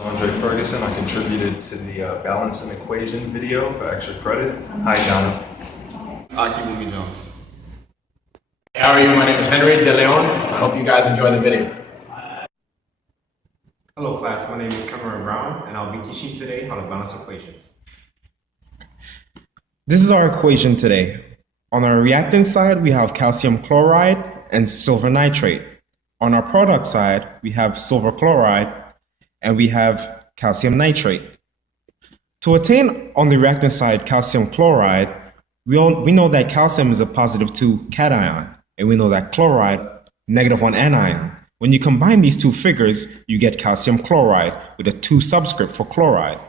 Andre Ferguson. I contributed to the balance and equation video for extra credit. Hi, Donna. Aki Jones. Hey, how are you? My name is Henry De Leon. I hope you guys enjoy the video. Hello class, my name is Cameron Brown and I'll be teaching today how to balance equations. This is our equation today. On our reactant side, we have calcium chloride and silver nitrate. On our product side, we have silver chloride and we have calcium nitrate. To attain on the reactant side calcium chloride, we know that calcium is a positive 2 cation, and we know that chloride, negative 1 anion. When you combine these two figures, you get calcium chloride with a 2 subscript for chloride.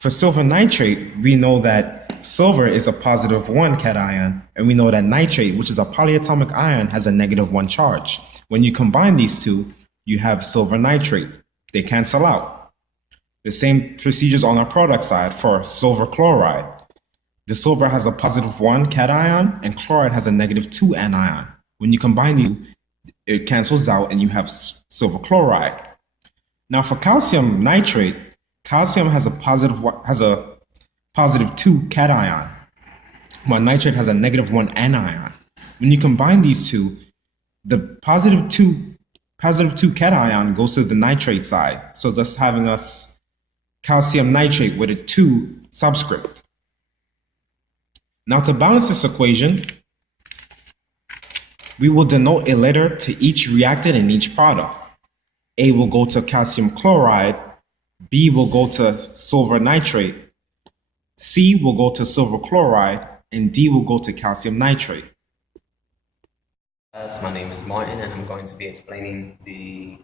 For silver nitrate, we know that silver is a positive 1 cation, and we know that nitrate, which is a polyatomic ion, has a negative 1 charge. When you combine these two, you have silver nitrate. They cancel out. The same procedures on our product side for silver chloride. The silver has a positive 1 cation, and chloride has a negative 2 anion. When you combine these, it cancels out and you have silver chloride. Now for calcium nitrate, calcium has a positive 2 cation, while nitrate has a negative 1 anion. When you combine these two, the positive 2 cation goes to the nitrate side, so thus having us calcium nitrate with a 2 subscript. Now to balance this equation, we will denote a letter to each reactant in each product. A will go to calcium chloride, B will go to silver nitrate, C will go to silver chloride, and D will go to calcium nitrate. My name is Martin and I'm going to be explaining the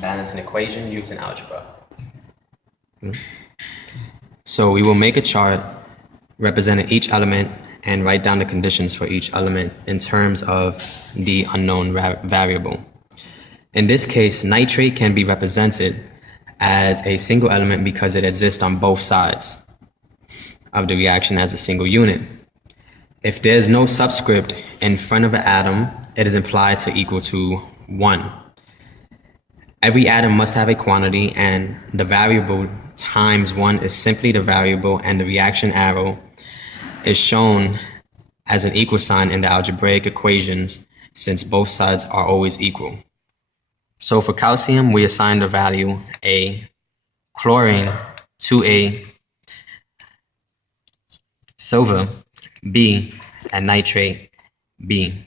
balancing equation using algebra. So we will make a chart representing each element and write down the conditions for each element in terms of the unknown variable. In this case, nitrate can be represented as a single element because it exists on both sides of the reaction as a single unit. If there's no subscript in front of an atom, it is implied to equal to 1. Every atom must have a quantity, and the variable times 1 is simply the variable, and the reaction arrow is shown as an equal sign in the algebraic equations since both sides are always equal. So for calcium, we assign the value A, chlorine 2A, silver B, and nitrate B.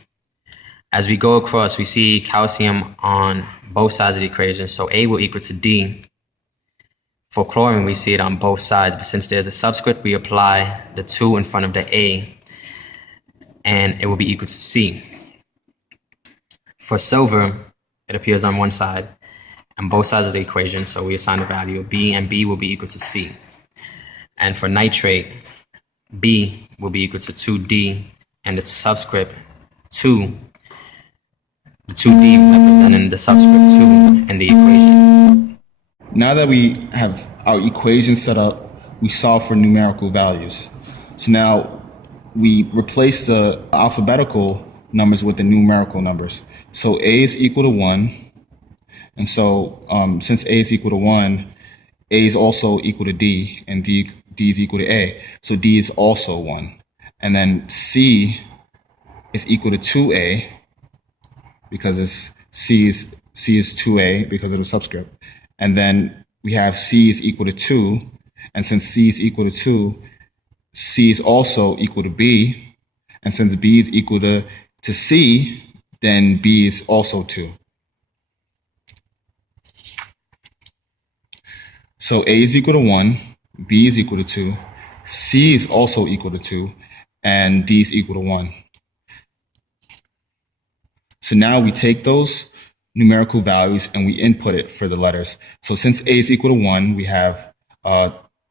As we go across, we see calcium on both sides of the equation, so A will equal to D. For chlorine, we see it on both sides, but since there's a subscript, we apply the 2 in front of the A, and it will be equal to C. For silver, it appears on one side, on both sides of the equation, so we assign the value of B, and B will be equal to C. And for nitrate, B will be equal to 2D, and the subscript 2, the 2D representing the subscript 2 in the equation. Now that we have our equation set up, we solve for numerical values. So now we replace the alphabetical numbers with the numerical numbers. So A is equal to 1. And so since A is equal to 1, A is also equal to D, and D is equal to A. So D is also 1. And then C is equal to 2A because C is 2A because of the subscript. And then we have C is equal to 2. And since C is equal to 2, C is also equal to B. And since B is equal to C, then B is also 2. So A is equal to 1, B is equal to 2, C is also equal to 2, and D is equal to 1. So now we take those numerical values and we input it for the letters. So since A is equal to 1, we have,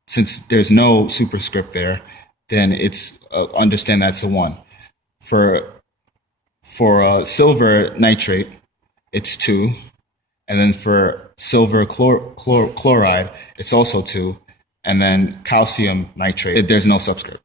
since there's no superscript there, then it's, understand that's a 1. For silver nitrate, it's 2. And then for silver chloride, it's also 2. And then calcium nitrate, there's no subscript.